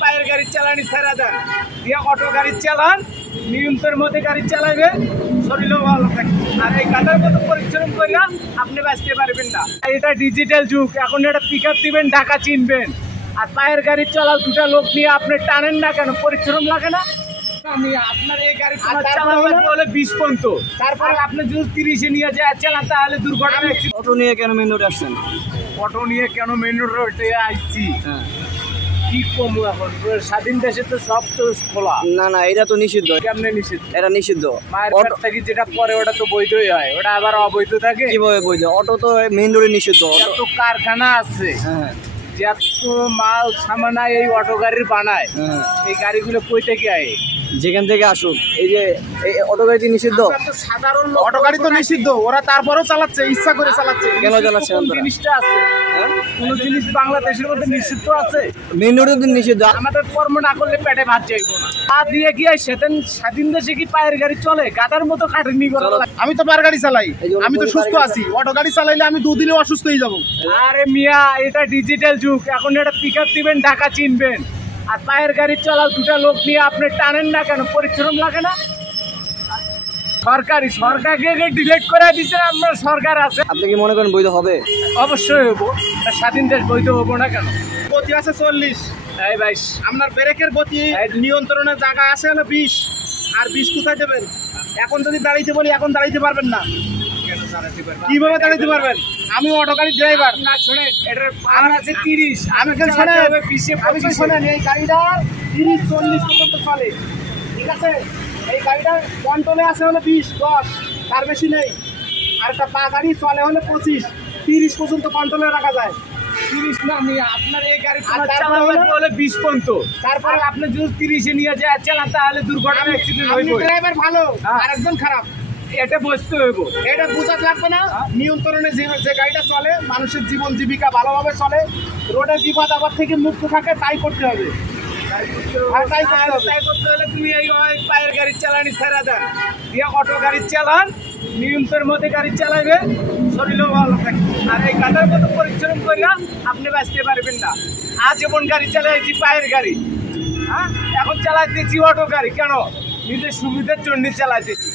পায়ের গাড়ি চালানি ছেড়ে দেন, দিয়ে অটো গাড়ি চালান, নিয়ন্ত্রণের মধ্যে গাড়ি চালাবে, শরীরও ভালো থাকে। আর এই গাড়ির মতো পরিশ্রম করিয়া আপনি বাঁচতে পারবেন না। এটা ডিজিটাল যুগ, এখন এটা পিক আপ দিবেন, ঢাকা চিনবেন। আর পায়ের গাড়ি চালাও দুটা লোক নিয়ে আপনি টানেন না কেন? পরিশ্রম লাগে না? আমি আপনার এই গাড়ি চালালে 20 পর্যন্ত, তারপরে আপনি যদি 30-এ নিয়ে যায় চালান তাহলে দুর্ঘটনা। অটো নিয়ে কেন মেন রোডে আসছেন? অটো নিয়ে কেন মেন রোডে আইছি? কি কমু এখন, স্বাধীন দেশে তো সব তো খোলা। না এটা তো নিষিদ্ধ। কেমনে নিষিদ্ধ? এটা নিষিদ্ধ। মায়ের পেট থেকে যেটা পরে ওটা তো বৈধই হয়, ওটা আবার অবৈধ থাকে কিভাবে বৈধ? অটো তো মেন রোডে নিষিদ্ধ। তো কারখানা আছে যত মাল সামানা এই অটো গাড়ির বানায়, এই গাড়িগুলো কই থেকে আয়? যেখান থেকে আসুক। এই যে অটো গাড়ি নিষিদ্ধ, সাধারণ অটো গাড়ি তো নিষিদ্ধ, ওরা তারপরেও চালাচ্ছে, ইচ্ছা করে চালাচ্ছে। কেন চালাচ্ছে? জিনিসটা আছে, কোন জিনিস বাংলাদেশের মধ্যে নিষিদ্ধ আছে? মেন রোডে তো নিষিদ্ধ। আমাদের কর্ম না করলে পেটে ভাত যাইব না। তা দিয়ে কি স্বাধীন দেশে কি পায়ের গাড়ি চলে? গাদার মতো খাটনি করা লাগে। আমি তো পায়ের গাড়ি চালাই, আমি তো সুস্থ আছি। অটো গাড়ি চালাইলে আমি 2 দিনে অসুস্থ হয়ে যাবো। আরে মিয়া, এটা ডিজিটাল যুগ, এখন এটা পিক আপ দিবেন, ঢাকা চিনবেন। আর পায়ের গাড়ি চালাও দুটা লোক নিয়ে আপনি টানেন না কেন? পরিশ্রম লাগে না? সরকারকে ডিলেট করে দিচ্ছেন আপনার, সরকার আছে। আপনি কি মনে করেন বৈধ হবে? অবশ্যই হবো, স্বাধীন দেশ বৈধ হবো না কেন? গতি আছে 40। এই ভাই, আপনার ব্রেকের গতি নিয়ন্ত্রণের জায়গা আছে হলো 20। আর 20 কোথায় দেবেন? এখন যদি দাঁড়াইতে বলি, এখন দাঁড়াইতে পারবেন না। কিভাবে দাঁড়াইতে পারবেন? আমি অটো গাড়ির ড্রাইভার। না শোনেন, এটার পাওয়ার আছে 30। আমি শোনেন, এই গাড়িটা 30-40 পর্যন্ত চলে, ঠিক আছে? এই গাড়িটা কন্ট্রোলে আছে হলো 20-10, তার বেশি নেই। আর একটা পা গাড়ি চলে হলে 25-30 পর্যন্ত কন্ট্রোলে রাখা যায়। 30 না, আমি আপনার এই গাড়ি চালালে 20 পর্যন্ত, তারপরে আপনি যদি 30-এ নিয়ে যায় চালান তাহলে দুর্ঘটনা, অ্যাক্সিডেন্ট হইব। ড্রাইভার ভালো আর একজন খারাপ, এটা বুঝতে হইব। এটা বোঝাতে লাগবে না। নিয়ন্ত্রণে যে গাড়িটা চলে, মানুষের জীবন জীবিকা ভালোভাবে চলে, রোডের বিপদ আপদ থেকে মুক্ত থাকে, তাই করতে হবে। তাই করতে হলে তুমি এই পায়ের গাড়ি চালানি ছেড়ে দেন, দিয়ে অটো গাড়ি চালান, নিয়ন্ত্রণের মধ্যে গাড়ি চালাবে, শরীরও ভালো থাকে। আর এই গাদার মতো পরিশ্রম করিয়া আপনি বাঁচতে পারবেন না। আজ যেমন গাড়ি চালাইছি পায়ের গাড়ি, এখন চালাইতেছি অটো গাড়ি। কেন? নিজের সুবিধার জন্য চালাইতেছি।